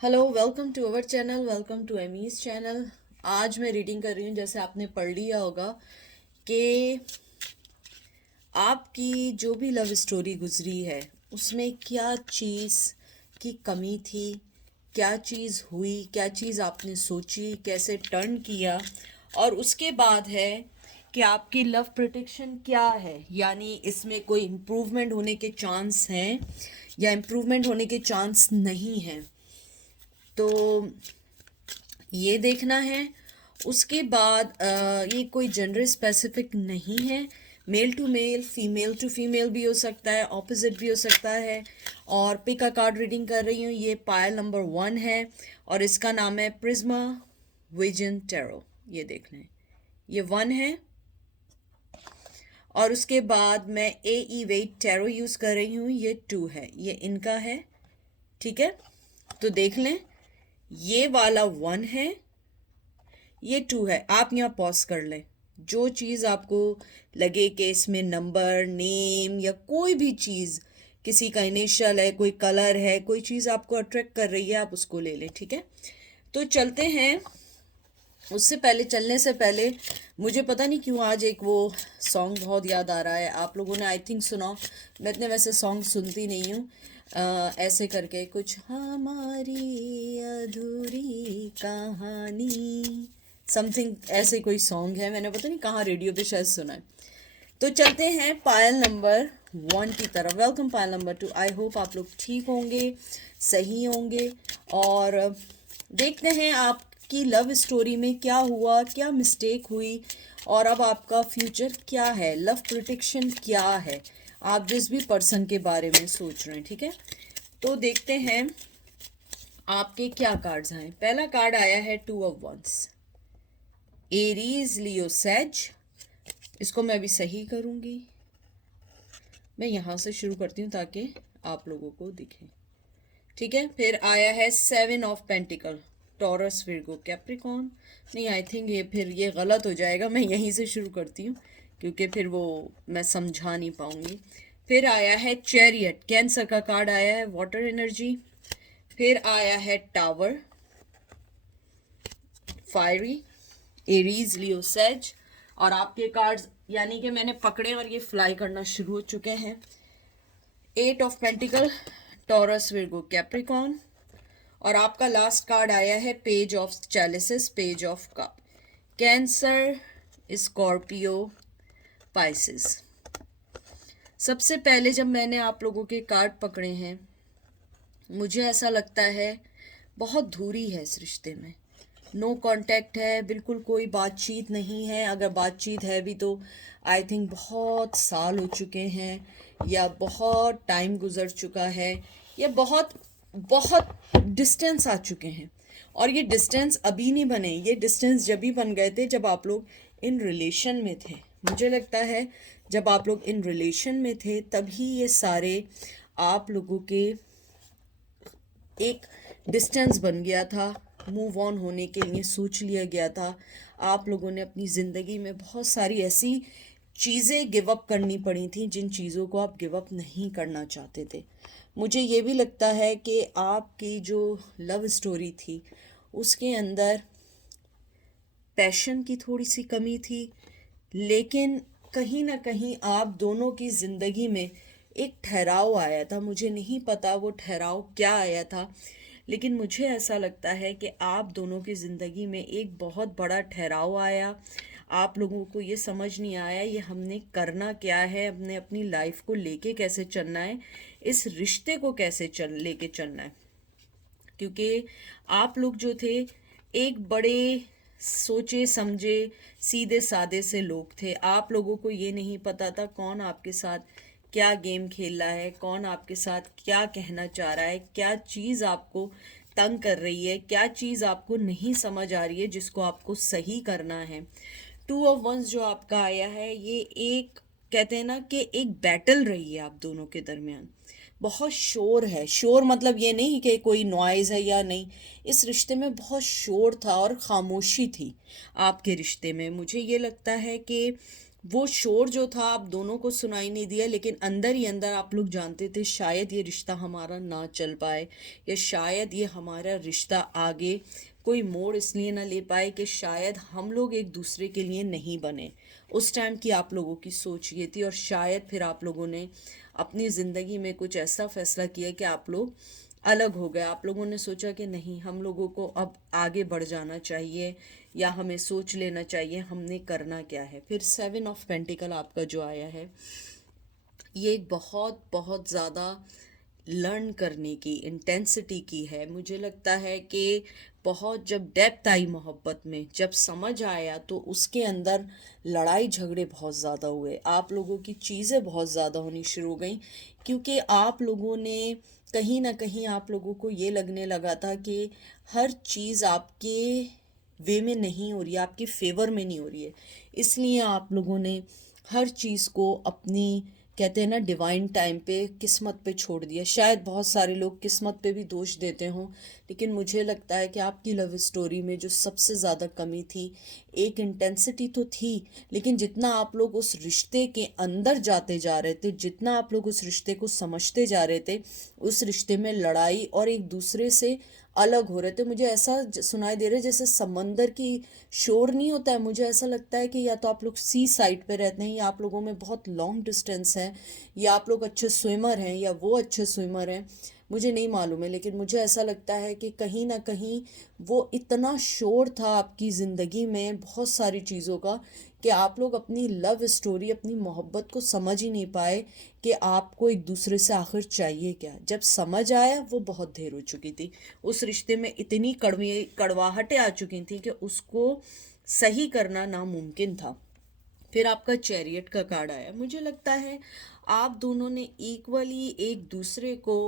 Hello, welcome to our channel, welcome to Amy's channel. आज मैं reading कर रही हूँ। जैसे आपने पढ़ लिया होगा कि आपकी जो भी लव स्टोरी गुजरी है उसमें क्या चीज़ की कमी थी, क्या चीज़ हुई, क्या चीज़ आपने सोची, कैसे टर्न किया, और उसके बाद है कि आपकी लव प्रोटेक्शन क्या है। यानी इसमें कोई इम्प्रूवमेंट होने के चांस हैं या इम्प्रूवमेंट होने के चांस नहीं हैं, तो ये देखना है। उसके बाद ये कोई जेंडर स्पेसिफिक नहीं है। Male to male, female to female भी हो सकता है, ऑपोजिट भी हो सकता है। और पिक अ कार्ड रीडिंग कर रही हूँ। ये पायल नंबर 1 है और इसका नाम है प्रिज्मा विजन टैरो। ये देख लें, ये 1 है। और उसके बाद मैं ए ई वेट टैरो यूज़ कर रही हूँ। ये 2 है, ये इनका है। ठीक है, तो देख लें, ये वाला 1 है, ये 2 है। आप यहाँ पॉज कर लें। जो चीज़ आपको लगे कि इसमें नंबर, नेम या कोई भी चीज़, किसी का इनिशियल है, कोई कलर है, कोई चीज़ आपको अट्रैक्ट कर रही है, आप उसको ले लें। ठीक है, तो चलते हैं। उससे पहले, चलने से पहले, मुझे पता नहीं क्यों आज एक वो सॉन्ग बहुत याद आ रहा है। आप लोगों ने आई थिंक सुना। मैं इतने वैसे सॉन्ग सुनती नहीं हूँ। ऐसे करके कुछ हमारी अधूरी कहानी, समथिंग ऐसे कोई सॉन्ग है। मैंने पता नहीं कहाँ रेडियो पे शायद सुना है। तो चलते हैं पायल नंबर 1 की तरफ। Welcome pile number 2। I hope आप लोग ठीक होंगे, सही होंगे। और देखते हैं आपकी लव स्टोरी में क्या हुआ, क्या मिस्टेक हुई, और अब आपका फ्यूचर क्या है, लव प्रोटेक्शन क्या है, आप जिस भी पर्सन के बारे में सोच रहे हैं। ठीक है, तो देखते हैं आपके क्या कार्ड्स आए। पहला कार्ड आया है 2 of wands, Aries Leo sage. इसको मैं अभी सही करूंगी। मैं यहाँ से शुरू करती हूँ ताकि आप लोगों को दिखे। ठीक है, फिर आया है 7 of pentacle, Taurus Virgo Capricorn. नहीं, आई थिंक ये गलत हो जाएगा। मैं यहीं से शुरू करती हूँ क्योंकि फिर वो मैं समझा नहीं पाऊंगी। फिर आया है चैरियट, कैंसर का कार्ड आया है, वाटर एनर्जी। फिर आया है tower, fiery, Aries Leo says. और आपके कार्ड्स यानी कि मैंने पकड़े और ये फ्लाई करना शुरू हो चुके हैं। 8 of pentacle, Taurus Virgo Capricorn. और आपका लास्ट कार्ड आया है page of chalices, page of cup, Cancer, Scorpio, Pisces. सबसे पहले जब मैंने आप लोगों के कार्ड पकड़े हैं, मुझे ऐसा लगता है बहुत दूरी है इस रिश्ते में। नो कांटेक्ट है, बिल्कुल कोई बातचीत नहीं है। अगर बातचीत है भी तो आई थिंक बहुत साल हो चुके हैं, या बहुत टाइम गुजर चुका है, या बहुत बहुत डिस्टेंस आ चुके हैं। और ये डिस्टेंस अभी नहीं बने, ये डिस्टेंस जब भी बन गए थे जब आप लोग इन रिलेशन में थे। मुझे लगता है जब आप लोग इन रिलेशन में थे तभी ये सारे आप लोगों के एक डिस्टेंस बन गया था, मूव ऑन होने के लिए सोच लिया गया था। आप लोगों ने अपनी ज़िंदगी में बहुत सारी ऐसी चीज़ें गिव अप करनी पड़ी थी जिन चीज़ों को आप गिव अप नहीं करना चाहते थे। मुझे ये भी लगता है कि आपकी जो लव स्टोरी ठी उसके अंदर पैशन की थोड़ी सी कमी थी, लेकिन कहीं ना कहीं आप दोनों की ज़िंदगी में एक ठहराव आया था। मुझे नहीं पता वो ठहराव क्या आया था, लेकिन मुझे ऐसा लगता है कि आप दोनों की ज़िंदगी में एक बहुत बड़ा ठहराव आया। आप लोगों को ये समझ नहीं आया ये हमने करना क्या है, हमने अपनी लाइफ को लेके कैसे चलना है, इस रिश्ते को कैसे लेके चलना है। क्योंकि आप लोग जो थे एक बड़े सोचे समझे सीधे सादे से लोग थे। आप लोगों को ये नहीं पता था कौन आपके साथ क्या गेम खेल रहा है, कौन आपके साथ क्या कहना चाह रहा है, क्या चीज़ आपको तंग कर रही है, क्या चीज़ आपको नहीं समझ आ रही है जिसको आपको सही करना है। 2 ऑफ वंस जो आपका आया है, ये एक कहते हैं ना कि एक बैटल रही है आप दोनों के दरमियान। बहुत शोर है। शोर मतलब ये नहीं कि कोई नॉइज़ है या नहीं, इस रिश्ते में बहुत शोर था और खामोशी थी आपके रिश्ते में। मुझे ये लगता है कि वो शोर जो था आप दोनों को सुनाई नहीं दिया, लेकिन अंदर ही अंदर आप लोग जानते थे शायद ये रिश्ता हमारा ना चल पाए, या शायद ये हमारा रिश्ता आगे कोई मोड़ इसलिए ना ले पाए कि शायद हम लोग एक दूसरे के लिए नहीं बने। उस टाइम की आप लोगों की सोच ये थी, और शायद फिर आप लोगों ने अपनी ज़िंदगी में कुछ ऐसा फैसला किया कि आप लोग अलग हो गए। आप लोगों ने सोचा कि नहीं, हम लोगों को अब आगे बढ़ जाना चाहिए, या हमें सोच लेना चाहिए हमने करना क्या है। फिर 7 ऑफ पेंटिकल आपका जो आया है, ये एक बहुत बहुत ज़्यादा लर्न करने की इंटेंसिटी की है। मुझे लगता है कि बहुत जब डेप्थ आई मोहब्बत में, जब समझ आया, तो उसके अंदर लड़ाई झगड़े बहुत ज़्यादा हुए, आप लोगों की चीज़ें बहुत ज़्यादा होनी शुरू हो गई, क्योंकि आप लोगों ने कहीं ना कहीं आप लोगों को ये लगने लगा था कि हर चीज़ आपके वे में नहीं हो रही है, आपके फेवर में नहीं हो रही है, इसलिए आप लोगों ने हर चीज़ को अपनी, कहते हैं ना, डिवाइन टाइम पे, किस्मत पे छोड़ दिया। शायद बहुत सारे लोग किस्मत पे भी दोष देते हों, लेकिन मुझे लगता है कि आपकी लव स्टोरी में जो सबसे ज़्यादा कमी थी, एक इंटेंसिटी तो थी, लेकिन जितना आप लोग उस रिश्ते के अंदर जाते जा रहे थे, जितना आप लोग उस रिश्ते को समझते जा रहे थे, उस रिश्ते में लड़ाई और एक दूसरे से अलग हो रहे थे। मुझे ऐसा सुनाई दे रहा है जैसे समंदर की शोर नहीं होता है, मुझे ऐसा लगता है कि या तो आप लोग सी साइड पे रहते हैं, या आप लोगों में बहुत लॉन्ग डिस्टेंस है, या आप लोग अच्छे स्विमर हैं, या वो अच्छे स्विमर हैं, मुझे नहीं मालूम है, लेकिन मुझे ऐसा लगता है कि कहीं ना कहीं वो इतना शोर था आपकी ज़िंदगी में बहुत सारी चीज़ों का, कि आप लोग अपनी लव स्टोरी, अपनी मोहब्बत को समझ ही नहीं पाए कि आपको एक दूसरे से आखिर चाहिए क्या। जब समझ आया वो बहुत देर हो चुकी थी, उस रिश्ते में इतनी कड़वाहटें आ चुकी थी कि उसको सही करना नामुमकिन था। फिर आपका चैरियट का कार्ड आया। मुझे लगता है आप दोनों ने इक्वली एक दूसरे को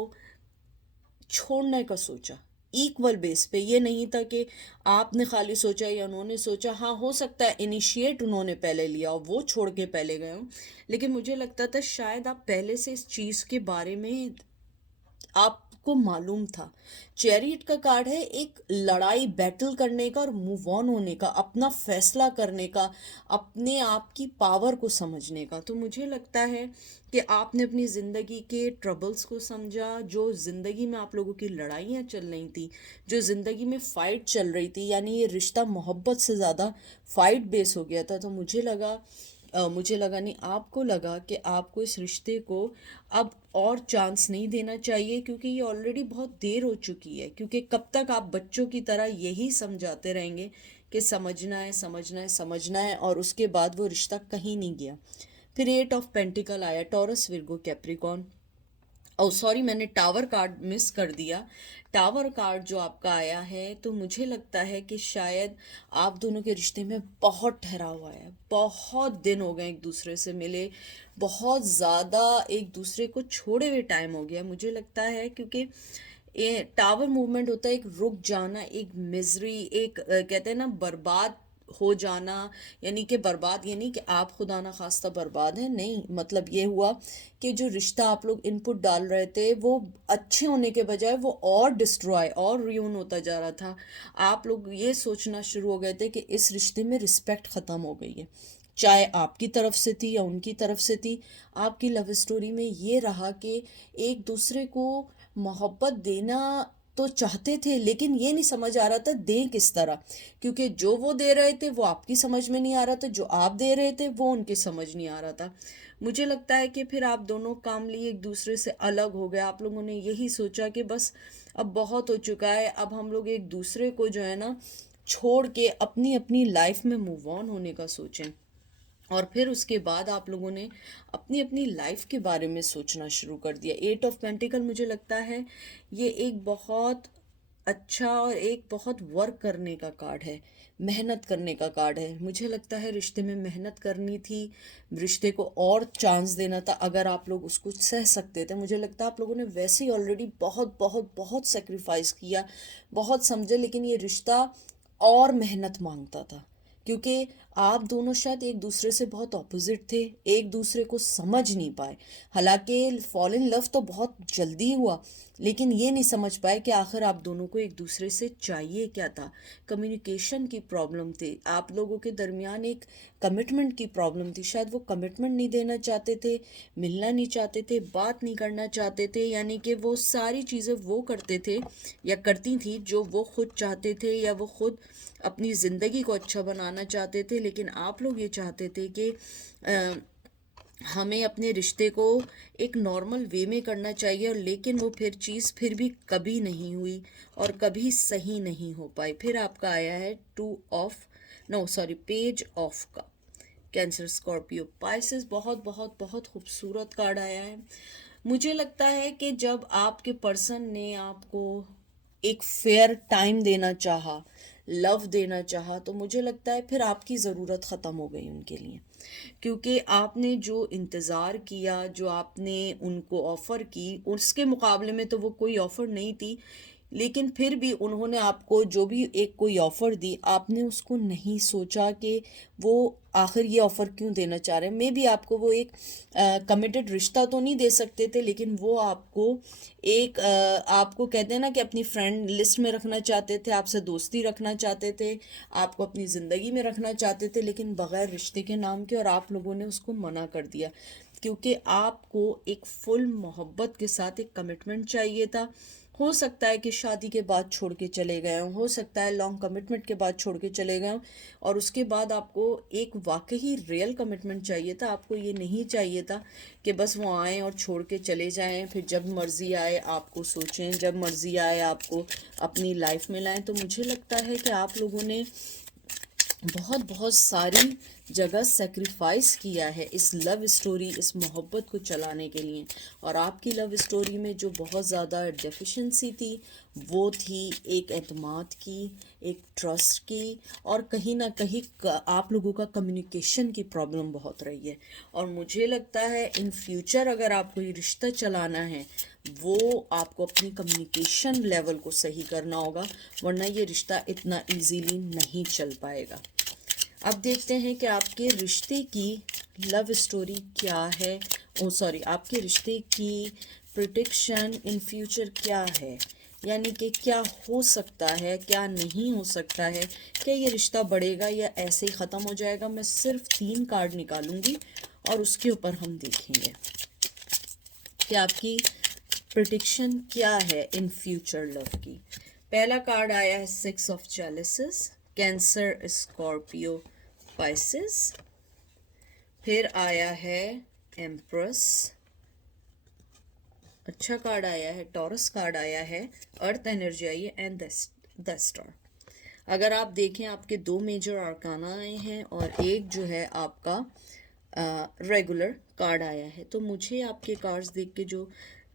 छोड़ने का सोचा, इक्वल बेस पे। ये नहीं था कि आपने खाली सोचा या उन्होंने सोचा। हाँ, हो सकता है इनिशिएट उन्होंने पहले लिया और वो छोड़ के पहले गए हों, लेकिन मुझे लगता था शायद आप पहले से इस चीज़ के बारे में आपको मालूम था। चैरियट का कार्ड है एक लड़ाई, बैटल करने का और मूव ऑन होने का, अपना फैसला करने का, अपने आप की पावर को समझने का। तो मुझे लगता है कि आपने अपनी ज़िंदगी के ट्रबल्स को समझा, जो ज़िंदगी में आप लोगों की लड़ाइयाँ चल रही थी, जो ज़िंदगी में फ़ाइट चल रही थी, यानी ये रिश्ता मोहब्बत से ज़्यादा फ़ाइट बेस हो गया था। तो मुझे लगा नहीं, आपको लगा कि आपको इस रिश्ते को अब और चांस नहीं देना चाहिए, क्योंकि ये ऑलरेडी बहुत देर हो चुकी है। क्योंकि कब तक आप बच्चों की तरह यही समझाते रहेंगे कि समझना है, समझना है, समझना है, और उसके बाद वो रिश्ता कहीं नहीं गया। फिर 8 ऑफ पेंटिकल आया, टॉरस, विर्गो, कैप्रिकॉन। ओ सॉरी, मैंने टावर कार्ड मिस कर दिया। टावर कार्ड जो आपका आया है, तो मुझे लगता है कि शायद आप दोनों के रिश्ते में बहुत ठहराव आया है, बहुत दिन हो गए एक दूसरे से मिले, बहुत ज़्यादा एक दूसरे को छोड़े हुए टाइम हो गया मुझे लगता है। क्योंकि ये टावर मूवमेंट होता है एक रुक जाना, एक मिजरी, एक कहते हैं ना बर्बाद हो जाना। यानी कि बर्बाद ये नहीं कि आप खुदा ना खास्ता बर्बाद है, नहीं, मतलब ये हुआ कि जो रिश्ता आप लोग इनपुट डाल रहे थे वो अच्छे होने के बजाय वो और डिस्ट्रॉय और रियून होता जा रहा था। आप लोग ये सोचना शुरू हो गए थे कि इस रिश्ते में रिस्पेक्ट ख़त्म हो गई है, चाहे आपकी तरफ से थी या उनकी तरफ से थी। आपकी लव स्टोरी में ये रहा कि एक दूसरे को मोहब्बत देना तो चाहते थे, लेकिन ये नहीं समझ आ रहा था दें किस तरह, क्योंकि जो वो दे रहे थे वो आपकी समझ में नहीं आ रहा था, जो आप दे रहे थे वो उनकी समझ नहीं आ रहा था। मुझे लगता है कि फिर आप दोनों कामली एक दूसरे से अलग हो गए। आप लोगों ने यही सोचा कि बस अब बहुत हो चुका है, अब हम लोग एक दूसरे को जो है ना छोड़ के अपनी अपनी लाइफ में मूव ऑन होने का सोचें। और फिर उसके बाद आप लोगों ने अपनी अपनी लाइफ के बारे में सोचना शुरू कर दिया। 8 ऑफ पेंटिकल मुझे लगता है ये एक बहुत अच्छा और एक बहुत वर्क करने का कार्ड है, मेहनत करने का कार्ड है। मुझे लगता है रिश्ते में मेहनत करनी थी, रिश्ते को और चांस देना था, अगर आप लोग उसको सह सकते थे। मुझे लगता है आप लोगों ने वैसे ही ऑलरेडी बहुत बहुत बहुत सेक्रीफाइस किया, बहुत समझे, लेकिन ये रिश्ता और मेहनत मांगता था, क्योंकि आप दोनों शायद एक दूसरे से बहुत ऑपोजिट थे, एक दूसरे को समझ नहीं पाए। हालांकि फॉल इन लव तो बहुत जल्दी हुआ, लेकिन ये नहीं समझ पाए कि आखिर आप दोनों को एक दूसरे से चाहिए क्या था। कम्युनिकेशन की प्रॉब्लम थी, आप लोगों के दरमियान एक कमिटमेंट की प्रॉब्लम थी। शायद वो कमिटमेंट नहीं देना चाहते थे, मिलना नहीं चाहते थे, बात नहीं करना चाहते थे, यानी कि वो सारी चीज़ें वो करते थे या करती थी जो वो खुद चाहते थे, या वो खुद अपनी ज़िंदगी को अच्छा बनाना चाहते थे। लेकिन आप लोग ये चाहते थे कि हमें अपने रिश्ते को एक नॉर्मल वे में करना चाहिए, और लेकिन वो फिर चीज़ फिर भी कभी नहीं हुई और कभी सही नहीं हो पाई। फिर आपका आया है पेज ऑफ का, कैंसर, स्कॉर्पियो, पाइसेस। बहुत बहुत बहुत खूबसूरत कार्ड आया है। मुझे लगता है कि जब आपके पर्सन ने आपको एक फेयर टाइम देना चाहा, लव देना चाहा, तो मुझे लगता है फिर आपकी ज़रूरत ख़त्म हो गई उनके लिए, क्योंकि आपने जो इंतज़ार किया, जो आपने उनको ऑफ़र की, उसके मुकाबले में तो वो कोई ऑफ़र नहीं थी। लेकिन फिर भी उन्होंने आपको जो भी एक कोई ऑफ़र दी, आपने उसको नहीं सोचा कि वो आखिर ये ऑफ़र क्यों देना चाह रहे हैं। मे बी आपको वो एक कमिटेड रिश्ता तो नहीं दे सकते थे, लेकिन वो आपको एक आपको कहते हैं ना कि अपनी फ्रेंड लिस्ट में रखना चाहते थे, आपसे दोस्ती रखना चाहते थे, आपको अपनी ज़िंदगी में रखना चाहते थे, लेकिन बग़ैर रिश्ते के नाम के। और आप लोगों ने उसको मना कर दिया, क्योंकि आपको एक फुल मोहब्बत के साथ एक कमिटमेंट चाहिए था। हो सकता है कि शादी के बाद छोड़ के चले गए हों, हो सकता है लॉन्ग कमिटमेंट के बाद छोड़ के चले गए हों, और उसके बाद आपको एक वाकई रियल कमिटमेंट चाहिए था। आपको ये नहीं चाहिए था कि बस वो आएँ और छोड़ के चले जाएं, फिर जब मर्ज़ी आए आपको सोचें, जब मर्ज़ी आए आपको अपनी लाइफ में लाएं। तो मुझे लगता है कि आप लोगों ने बहुत बहुत सारी जगह सेक्रीफाइस किया है इस लव स्टोरी, इस मोहब्बत को चलाने के लिए। और आपकी लव स्टोरी में जो बहुत ज़्यादा डेफिशिएंसी थी, वो थी एक एतमाद की, एक ट्रस्ट की, और कहीं ना कहीं आप लोगों का कम्युनिकेशन की प्रॉब्लम बहुत रही है। और मुझे लगता है इन फ्यूचर अगर आपको ये रिश्ता चलाना है, वो आपको अपनी कम्युनिकेशन लेवल को सही करना होगा, वरना ये रिश्ता इतना इजीली नहीं चल पाएगा। अब देखते हैं कि आपके रिश्ते की लव स्टोरी क्या है, आपके रिश्ते की प्रेडिक्शन इन फ्यूचर क्या है, यानी कि क्या हो सकता है, क्या नहीं हो सकता है, क्या ये रिश्ता बढ़ेगा या ऐसे ही ख़त्म हो जाएगा। मैं सिर्फ 3 कार्ड निकालूंगी और उसके ऊपर हम देखेंगे कि आपकी प्रेडिक्शन क्या है इन फ्यूचर लव की। पहला कार्ड आया है 6 ऑफ चैलिसेस, कैंसर, स्कॉर्पियो, पाइसेस। फिर आया है एम्प्रेस, अच्छा कार्ड आया है। टॉरस कार्ड आया है, अर्थ एनर्जी आई है, एंड द स्टार। अगर आप देखें, आपके 2 मेजर आर्काना आए हैं और एक जो है आपका रेगुलर कार्ड आया है। तो मुझे आपके कार्ड्स देख के जो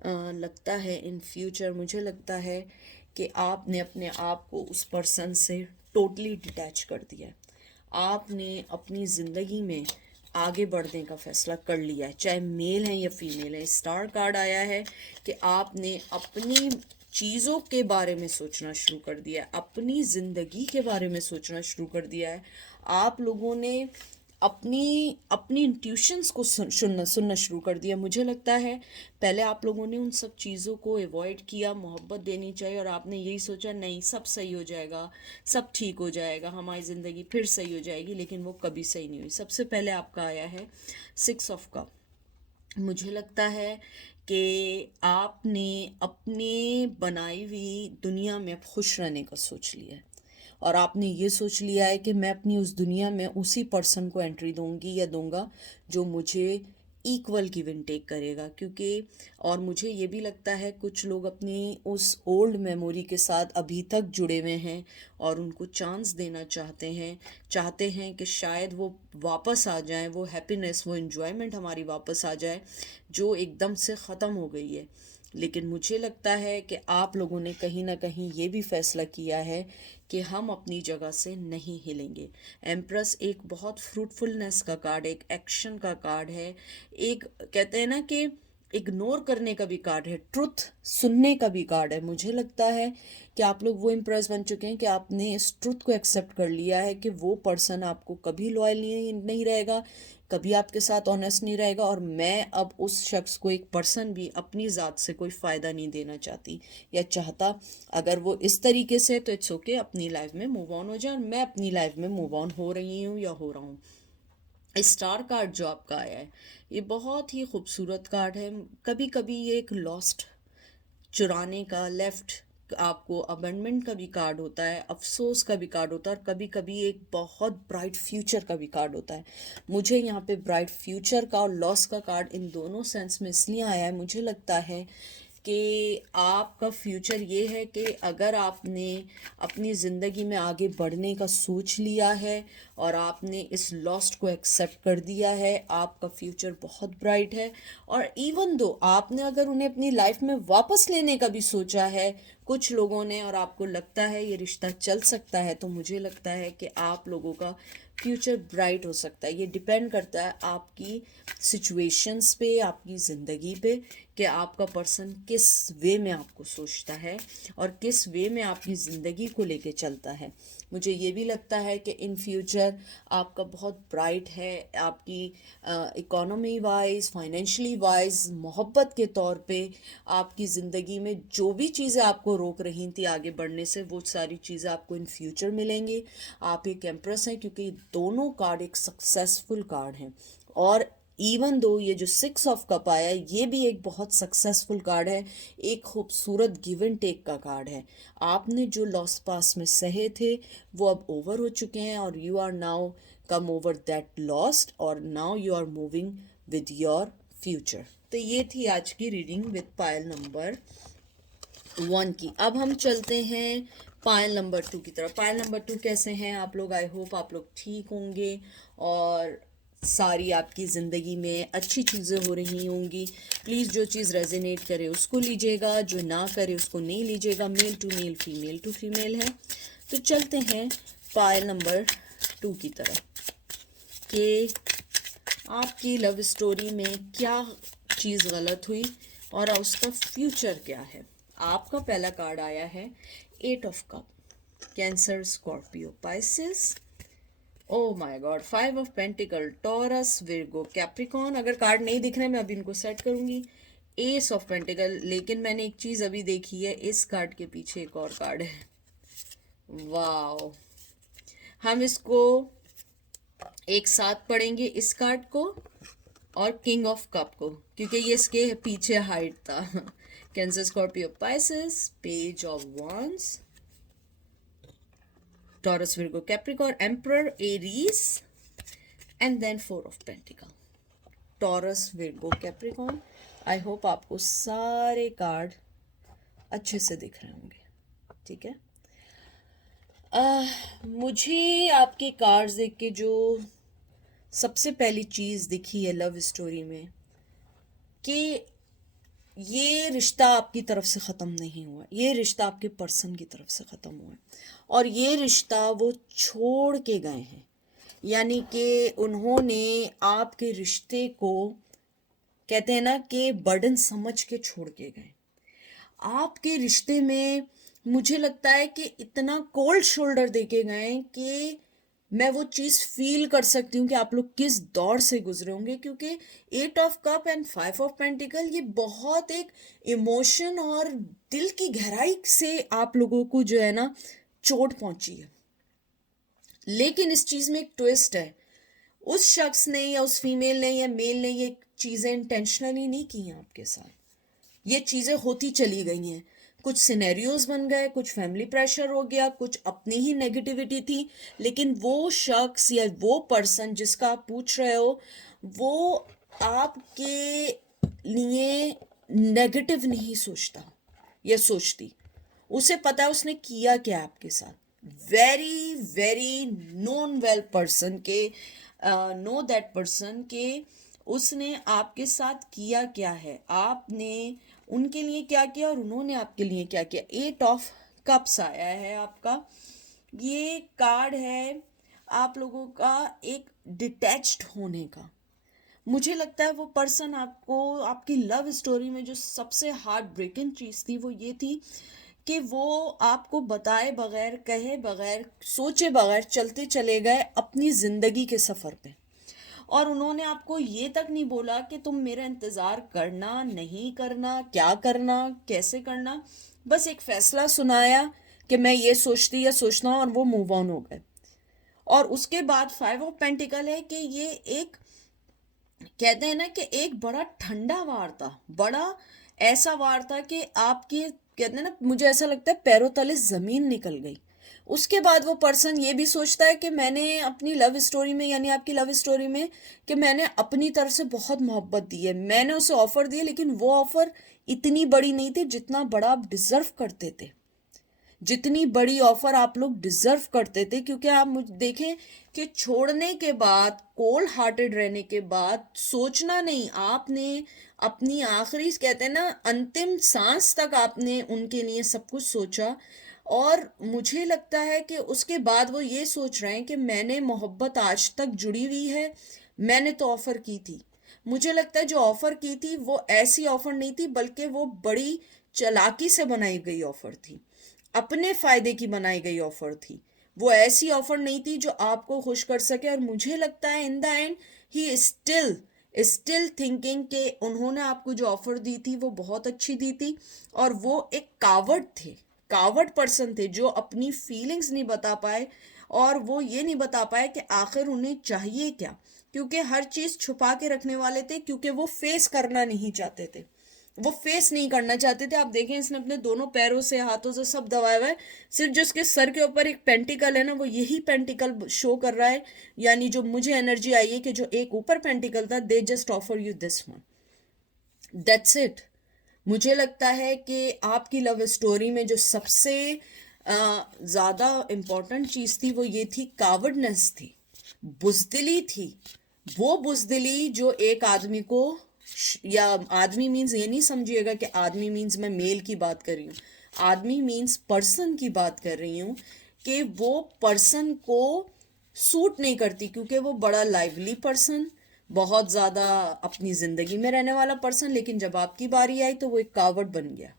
लगता है इन फ्यूचर, मुझे लगता है कि आपने अपने आप को उस पर्सन से टोटली डिटैच कर दिया है। आपने अपनी ज़िंदगी में आगे बढ़ने का फैसला कर लिया है, चाहे मेल है या फीमेल है। स्टार कार्ड आया है कि आपने अपनी चीज़ों के बारे में सोचना शुरू कर दिया है, अपनी ज़िंदगी के बारे में सोचना शुरू कर दिया है। आप लोगों ने अपनी अपनी इंट्यूशंस को सुनना शुरू कर दिया। मुझे लगता है पहले आप लोगों ने उन सब चीज़ों को अवॉइड किया, मोहब्बत देनी चाहिए, और आपने यही सोचा नहीं सब सही हो जाएगा, सब ठीक हो जाएगा, हमारी ज़िंदगी फिर सही हो जाएगी, लेकिन वो कभी सही नहीं हुई। सबसे पहले आपका आया है 6 ऑफ कप। मुझे लगता है कि आपने अपने बनाई हुई दुनिया में अब खुश रहने का सोच लिया है, और आपने ये सोच लिया है कि मैं अपनी उस दुनिया में उसी पर्सन को एंट्री दूंगी या दूंगा जो मुझे इक्वल गिव एंड टेक करेगा। क्योंकि और मुझे ये भी लगता है कुछ लोग अपनी उस ओल्ड मेमोरी के साथ अभी तक जुड़े हुए हैं और उनको चांस देना चाहते हैं कि शायद वो वापस आ जाएं, वो हैप्पीनेस, वो इन्जॉयमेंट हमारी वापस आ जाए जो एकदम से ख़त्म हो गई है। लेकिन मुझे लगता है कि आप लोगों ने कहीं ना कहीं ये भी फैसला किया है कि हम अपनी जगह से नहीं हिलेंगे। एम्प्रेस एक बहुत फ्रूटफुलनेस का कार्ड, एक एक्शन का कार्ड है। एक कहते हैं ना कि इग्नोर करने का भी कार्ड है, ट्रुथ सुनने का भी कार्ड है। मुझे लगता है कि आप लोग वो इम्प्रेस बन चुके हैं कि आपने इस ट्रुथ को एक्सेप्ट कर लिया है कि वो पर्सन आपको कभी लॉयल नहीं रहेगा, कभी आपके साथ ऑनेस्ट नहीं रहेगा, और मैं अब उस शख्स को, एक पर्सन भी, अपनी ज़ात से कोई फ़ायदा नहीं देना चाहती या चाहता। अगर वो इस तरीके से, तो इट्स ओके, अपनी लाइफ में मूव ऑन हो जाए, और मैं अपनी लाइफ में मूव ऑन हो रही हूँ या हो रहा हूँ। स्टार कार्ड जो आपका आया है, ये बहुत ही खूबसूरत कार्ड है। कभी कभी ये एक लॉस्ट, चुराने का, लेफ्ट, आपको अबेंडमेंट का भी कार्ड होता है, अफसोस का भी कार्ड होता है, और कभी कभी एक बहुत ब्राइट फ्यूचर का भी कार्ड होता है। मुझे यहाँ पे ब्राइट फ्यूचर का और लॉस का कार्ड इन दोनों सेंस में इसलिए आया है, मुझे लगता है कि आपका फ्यूचर ये है कि अगर आपने अपनी ज़िंदगी में आगे बढ़ने का सोच लिया है और आपने इस लॉस्ट को एक्सेप्ट कर दिया है, आपका फ्यूचर बहुत ब्राइट है। और इवन दो आपने अगर उन्हें अपनी लाइफ में वापस लेने का भी सोचा है कुछ लोगों ने, और आपको लगता है ये रिश्ता चल सकता है, तो मुझे लगता है कि आप लोगों का फ्यूचर ब्राइट हो सकता है। ये डिपेंड करता है आपकी सिचुएशंस पे, आपकी ज़िंदगी पे, कि आपका पर्सन किस वे में आपको सोचता है और किस वे में आपकी ज़िंदगी को लेके चलता है। मुझे ये भी लगता है कि इन फ्यूचर आपका बहुत ब्राइट है, आपकी इकोनॉमी वाइज, फाइनेंशियली वाइज, मोहब्बत के तौर पे आपकी ज़िंदगी में जो भी चीज़ें आपको रोक रही थी आगे बढ़ने से, वो सारी चीज़ें आपको इन फ्यूचर मिलेंगी। आप एक एम्प्रेस हैं, क्योंकि दोनों कार्ड एक सक्सेसफुल कार्ड हैं। और इवन दो ये जो 6 ऑफ कप आया है, ये भी एक बहुत सक्सेसफुल कार्ड है, एक खूबसूरत गिव एंड टेक का कार्ड है। आपने जो लॉस पास में सहे थे वो अब ओवर हो चुके हैं, और you are now come over that lost, और now you are moving with your future. तो ये थी आज की रीडिंग विद पायल नंबर 1 की। अब हम चलते हैं पायल नंबर 2 की तरफ। पायल नंबर 2 कैसे हैं आप लोग? आई होप आप लोग ठीक होंगे और सारी आपकी ज़िंदगी में अच्छी चीज़ें हो रही होंगी। प्लीज़ जो चीज़ रेजोनेट करे उसको लीजिएगा, जो ना करे उसको नहीं लीजिएगा। Male to male, female to female है। तो चलते हैं पायल नंबर 2 की तरफ कि आपकी लव स्टोरी में क्या चीज़ गलत हुई और उसका फ्यूचर क्या है। आपका पहला कार्ड आया है 8 of cup, Cancer, Scorpio, Pisces, oh my God, 5 of pentacle, Taurus, Virgo, Capricorn. अगर कार्ड नहीं दिख रहे मैं अभी इनको सेट करूंगी। एस ऑफ पेंटिकल, लेकिन मैंने एक चीज़ अभी देखी है, इस कार्ड के पीछे एक और कार्ड है। वाओ, हम इसको एक साथ पढ़ेंगे, इस कार्ड को और किंग ऑफ कप को, क्योंकि ये इसके पीछे हाइड था। Cancer, Scorpio, Pisces, page of wands, Taurus, Virgo, Capricorn, emperor, Aries, and then 4 of pentacle. Taurus, Virgo, Capricorn. I hope आपको सारे कार्ड अच्छे से दिख रहे होंगे, ठीक है। मुझे आपके कार्ड्स देख के जो सबसे पहली चीज़ दिखी है लव स्टोरी में, कि ये रिश्ता आपकी तरफ से ख़त्म नहीं हुआ, ये रिश्ता आपके पर्सन की तरफ से ख़त्म हुआ है, और ये रिश्ता वो छोड़ के गए हैं। यानी कि उन्होंने आपके रिश्ते को, कहते हैं ना कि बर्डन समझ के छोड़ के गए। आपके रिश्ते में मुझे लगता है कि इतना कोल्ड शोल्डर देके गए कि मैं वो चीज़ फील कर सकती हूँ कि आप लोग किस दौर से गुजरे होंगे, क्योंकि 8 of cup and 5 of pentacle ये बहुत एक इमोशन और दिल की गहराई से आप लोगों को जो है ना चोट पहुंची है। लेकिन इस चीज़ में एक ट्विस्ट है, उस शख्स ने या उस फीमेल ने या मेल ने ये चीज़ें इंटेंशनली नहीं की हैं आपके साथ। ये चीज़ें होती चली गई हैं, कुछ सिनेरियोज बन गए, कुछ फैमिली प्रेशर हो गया, कुछ अपनी ही नेगेटिविटी थी, लेकिन वो शख्स या वो पर्सन जिसका आप पूछ रहे हो, वो आपके लिए नेगेटिव नहीं सोचता या सोचती। उसे पता है उसने किया क्या आपके साथ। Very very known well person के, नो दैट पर्सन के उसने आपके साथ किया क्या है, आपने उनके लिए क्या किया और उन्होंने आपके लिए क्या किया। 8 ऑफ कप्स आया है आपका। ये कार्ड है आप लोगों का एक डिटैच्ड होने का। मुझे लगता है वो पर्सन आपको आपकी लव स्टोरी में जो सबसे हार्ट ब्रेकिंग चीज़ थी वो ये थी कि वो आपको बताए बगैर, कहे बगैर, सोचे बगैर चलते चले गए अपनी ज़िंदगी के सफ़र पे। और उन्होंने आपको ये तक नहीं बोला कि तुम मेरा इंतज़ार करना, नहीं करना, क्या करना, कैसे करना। बस एक फ़ैसला सुनाया कि मैं ये सोचती या सोचना हूँ, और वो मूव ऑन हो गए। और उसके बाद 5 ऑफ पेंटिकल है कि ये एक, कहते हैं ना कि एक बड़ा ठंडा वार था, बड़ा ऐसा वार था कि आपके, कहते हैं ना, मुझे ऐसा लगता है पैरों तले जमीन निकल गई। उसके बाद वो पर्सन ये भी सोचता है कि मैंने अपनी लव स्टोरी में, यानी आपकी लव स्टोरी में, कि मैंने अपनी तरफ से बहुत मोहब्बत दी है, मैंने उसे ऑफर दिया, लेकिन वो ऑफर इतनी बड़ी नहीं थी जितना बड़ा आप डिजर्व करते थे, जितनी बड़ी ऑफर आप लोग डिजर्व करते थे। क्योंकि आप मुझे देखें कि छोड़ने के बाद, कोल्ड हार्टेड रहने के बाद, सोचना नहीं, आपने अपनी आखिरी, कहते हैं ना, अंतिम सांस तक आपने उनके लिए सब कुछ सोचा। और मुझे लगता है कि उसके बाद वो ये सोच रहे हैं कि मैंने मोहब्बत आज तक जुड़ी हुई है, मैंने तो ऑफर की थी। मुझे लगता है जो ऑफर की थी वो ऐसी ऑफर नहीं थी, बल्कि वो बड़ी चालाकी से बनाई गई ऑफर थी, अपने फायदे की बनाई गई ऑफर थी। वो ऐसी ऑफर नहीं थी जो आपको खुश कर सके। और मुझे लगता है in the and he still thinking कि उन्होंने आपको जो ऑफर दी थी वो बहुत अच्छी दी थी। और वो एक कावर्ड थे, कावर्ड पर्सन थे, जो अपनी फीलिंग्स नहीं बता पाए, और वो ये नहीं बता पाए कि आखिर उन्हें चाहिए क्या। क्योंकि हर चीज छुपा के रखने वाले थे, क्योंकि वो फेस करना नहीं चाहते थे, वो फेस नहीं करना चाहते थे। आप देखें, इसने अपने दोनों पैरों से, हाथों से सब दबाया हुआ है, सिर्फ जो इसके सर के ऊपर एक पेंटिकल है ना, वो यही पेंटिकल शो कर रहा है। यानी जो मुझे एनर्जी आई है कि जो एक ऊपर पेंटिकल था, they just offer you this one, that's it. मुझे लगता है कि आपकी लव स्टोरी में जो सबसे ज़्यादा इम्पोर्टेंट चीज़ थी वो ये थी, कावर्डनेस थी, बुजदिली थी। वो बुजदिली जो एक आदमी को, या आदमी मीन्स ये नहीं समझिएगा कि आदमी मीन्स मैं मेल की बात कर रही हूँ, आदमी मीन्स पर्सन की बात कर रही हूँ, कि वो पर्सन को सूट नहीं करती। क्योंकि वो बड़ा लाइवली पर्सन, बहुत ज़्यादा अपनी ज़िंदगी में रहने वाला पर्सन, लेकिन जब आपकी बारी आई तो वो एक कावड़ बन गया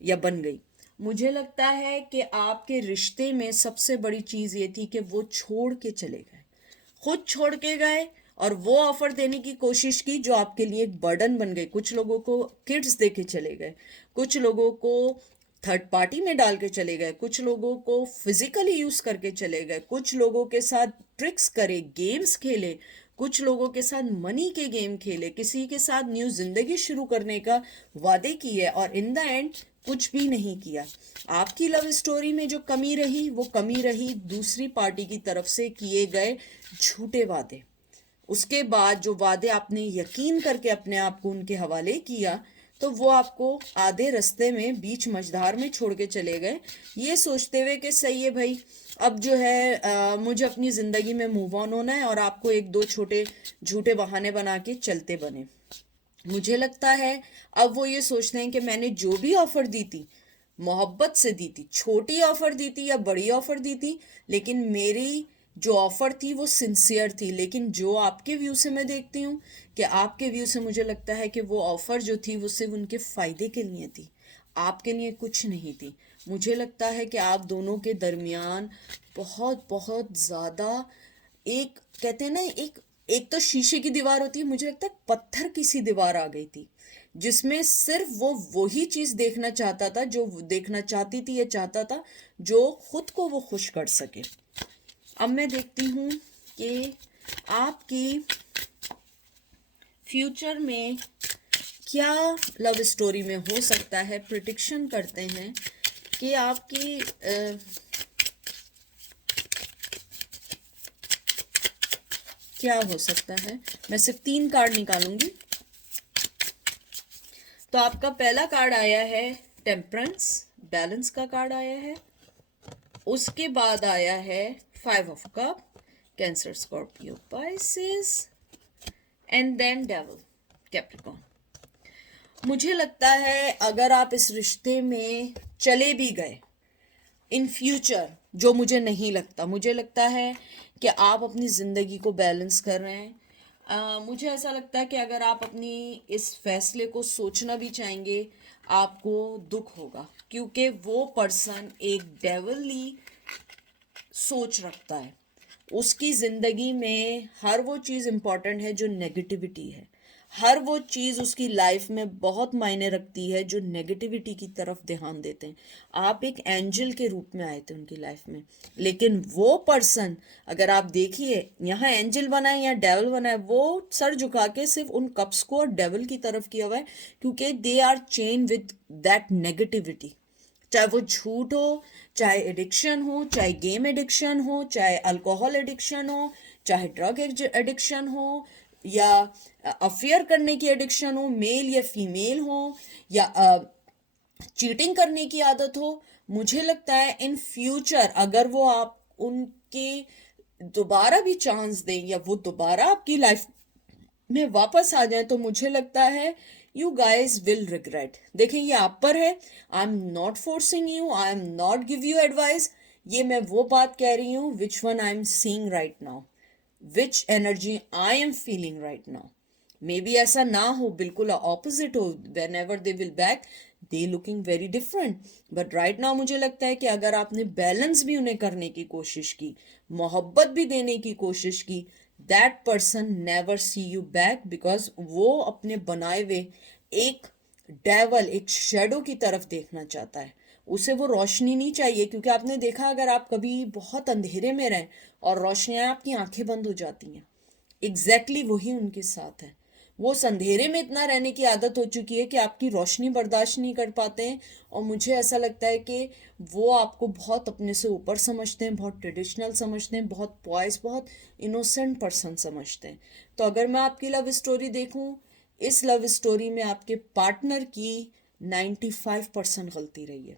या बन गई। मुझे लगता है कि आपके रिश्ते में सबसे बड़ी चीज़ ये थी कि वो छोड़ के चले गए, खुद छोड़ के गए, और वो ऑफर देने की कोशिश की जो आपके लिए एक बर्डन बन गई। कुछ लोगों को किड्स दे के चले गए, कुछ लोगों को थर्ड पार्टी में डाल के चले गए, कुछ लोगों को फिजिकली यूज करके चले गए, कुछ लोगों के साथ ट्रिक्स करे, गेम्स खेले, कुछ लोगों के साथ मनी के गेम खेले, किसी के साथ न्यू जिंदगी शुरू करने का वादे किए, और इन द एंड कुछ भी नहीं किया। आपकी लव स्टोरी में जो कमी रही वो कमी रही दूसरी पार्टी की तरफ से किए गए झूठे वादे। उसके बाद जो वादे आपने यकीन करके अपने आप को उनके हवाले किया, तो वो आपको आधे रास्ते में, बीच मझधार में छोड़ के चले गए, ये सोचते हुए कि सही है भाई, अब जो है मुझे अपनी ज़िंदगी में मूव ऑन होना है, और आपको एक दो छोटे झूठे बहाने बना के चलते बने। मुझे लगता है अब वो ये सोचते हैं कि मैंने जो भी ऑफर दी थी, मोहब्बत से दी थी, छोटी ऑफर दी थी या बड़ी ऑफर दी थी, लेकिन मेरी जो ऑफर थी वो सिंसियर थी। लेकिन जो आपके व्यू से मैं देखती हूँ, कि आपके व्यू से मुझे लगता है कि वो ऑफर जो थी वो सिर्फ उनके फायदे के लिए थी, आपके लिए कुछ नहीं थी। मुझे लगता है कि आप दोनों के दरमियान बहुत बहुत ज़्यादा, एक, कहते हैं ना, एक एक तो शीशे की दीवार होती है, मुझे लगता है पत्थर की सी दीवार आ गई थी, जिसमें सिर्फ वो वही चीज देखना चाहता था, जो देखना चाहती थी या चाहता था, जो खुद को वो खुश कर सके। अब मैं देखती हूँ कि आपकी फ्यूचर में क्या लव स्टोरी में हो सकता है। प्रिडिक्शन करते हैं कि आपकी क्या हो सकता है। मैं सिर्फ 3 कार्ड निकालूंगी। तो आपका पहला कार्ड आया है टेम्परेंस, बैलेंस का कार्ड आया है। उसके बाद आया है 5 of cup, Cancer, Scorpio, Pisces, and then devil, Capricorn. मुझे लगता है अगर आप इस रिश्ते में चले भी गए इन फ्यूचर, जो मुझे नहीं लगता, मुझे लगता है कि आप अपनी ज़िंदगी को बैलेंस कर रहे हैं। मुझे ऐसा लगता है कि अगर आप अपनी इस फैसले को सोचना भी चाहेंगे, आपको दुख होगा, क्योंकि वो पर्सन एक डेविली सोच रखता है। उसकी ज़िंदगी में हर वो चीज़ इम्पॉर्टेंट है जो नेगेटिविटी है। हर वो चीज़ उसकी लाइफ में बहुत मायने रखती है जो नेगेटिविटी की तरफ ध्यान देते हैं। आप एक एंजल के रूप में आए थे उनकी लाइफ में, लेकिन वो पर्सन, अगर आप देखिए यहाँ एंजल बना है या डेविल बना है, वो सर झुका के सिर्फ उन कप्स को और डेविल की तरफ किया हुआ है, क्योंकि they are chain with that negativity. चाहे वो झूठ हो, चाहे एडिक्शन हो, चाहे गेम एडिक्शन हो, चाहे अल्कोहल एडिक्शन हो, चाहे ड्रग एडिक्शन हो, या अफेयर करने की एडिक्शन हो, मेल या फीमेल हो, या चीटिंग करने की आदत हो। मुझे लगता है इन फ्यूचर अगर वो आप उनके दोबारा भी चांस दें या वो दोबारा आपकी लाइफ में वापस आ जाए, तो मुझे लगता है यू गाइज विल रिग्रेट। देखिए ये आप पर है, I am not forcing you, I am not give you advice. ये मैं वो बात कह रही हूँ which one I am seeing right now, which energy I am feeling right now. May be ऐसा ना हो, बिल्कुल ऑपोजिट हो, when ever they will back they looking very different, but right now मुझे लगता है कि अगर आपने बैलेंस भी उन्हें करने की कोशिश की, मोहब्बत भी देने की कोशिश की, that person never see you back, because वो अपने बनाए हुए एक डेवल, एक शेडो की तरफ देखना चाहता है। उसे वो रोशनी नहीं चाहिए, क्योंकि आपने देखा अगर आप कभी बहुत अंधेरे में रहें और रोशनियाँ, आपकी आंखें बंद हो जाती हैं। एग्जैक्टली वही उनके साथ है। वो उस अंधेरे में इतना रहने की आदत हो चुकी है कि आपकी रोशनी बर्दाश्त नहीं कर पाते हैं। और मुझे ऐसा लगता है कि वो आपको बहुत अपने से ऊपर समझते हैं, बहुत ट्रेडिशनल समझते हैं, बहुत पॉइस, बहुत इनोसेंट पर्सन समझते हैं। तो अगर मैं आपकी लव स्टोरी देखूं, इस लव स्टोरी में आपके पार्टनर की 95% गलती रही है,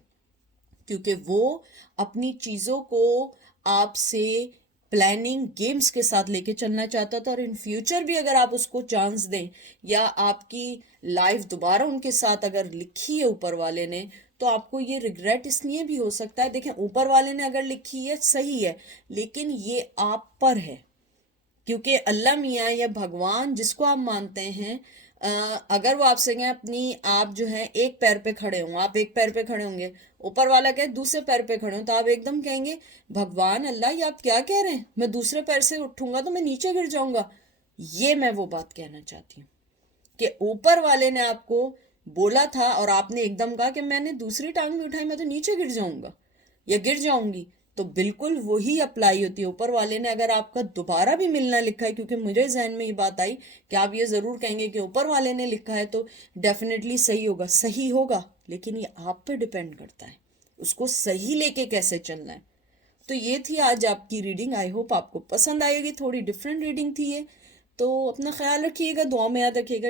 क्योंकि वो अपनी चीज़ों को आपसे प्लानिंग गेम्स के साथ लेके चलना चाहता था। और इन फ्यूचर भी अगर आप उसको चांस दें, या आपकी लाइफ दोबारा उनके साथ अगर लिखी है ऊपर वाले ने, तो आपको ये रिग्रेट इसलिए भी हो सकता है। देखें, ऊपर वाले ने अगर लिखी है सही है, लेकिन ये आप पर है, क्योंकि अल्लाह मियाँ या भगवान जिसको आप मानते हैं, अगर वो आपसे कहें अपनी, आप जो है एक पैर पे खड़े हों, आप एक पैर पे खड़े होंगे, ऊपर वाला कहे दूसरे पैर पे खड़े हो, तो आप एकदम कहेंगे भगवान अल्लाह ये आप क्या कह रहे हैं, मैं दूसरे पैर से उठूंगा तो मैं नीचे गिर जाऊंगा। ये मैं वो बात कहना चाहती हूँ कि ऊपर वाले ने आपको बोला था और आपने एकदम कहा कि मैंने दूसरी टांग भी उठाई, मैं तो नीचे गिर जाऊंगा या गिर जाऊंगी, तो बिल्कुल वही अप्लाई होती है। ऊपर वाले ने अगर आपका दोबारा भी मिलना लिखा है, क्योंकि मुझे जहन में ये बात आई कि आप ये ज़रूर कहेंगे कि ऊपर वाले ने लिखा है तो डेफिनेटली सही होगा, सही होगा, लेकिन ये आप पे डिपेंड करता है उसको सही लेके कैसे चलना है। तो ये थी आज आपकी रीडिंग, आई होप आपको पसंद आएगी। थोड़ी डिफरेंट रीडिंग थी ये, तो अपना ख्याल रखिएगा, दुआ में याद रखिएगा।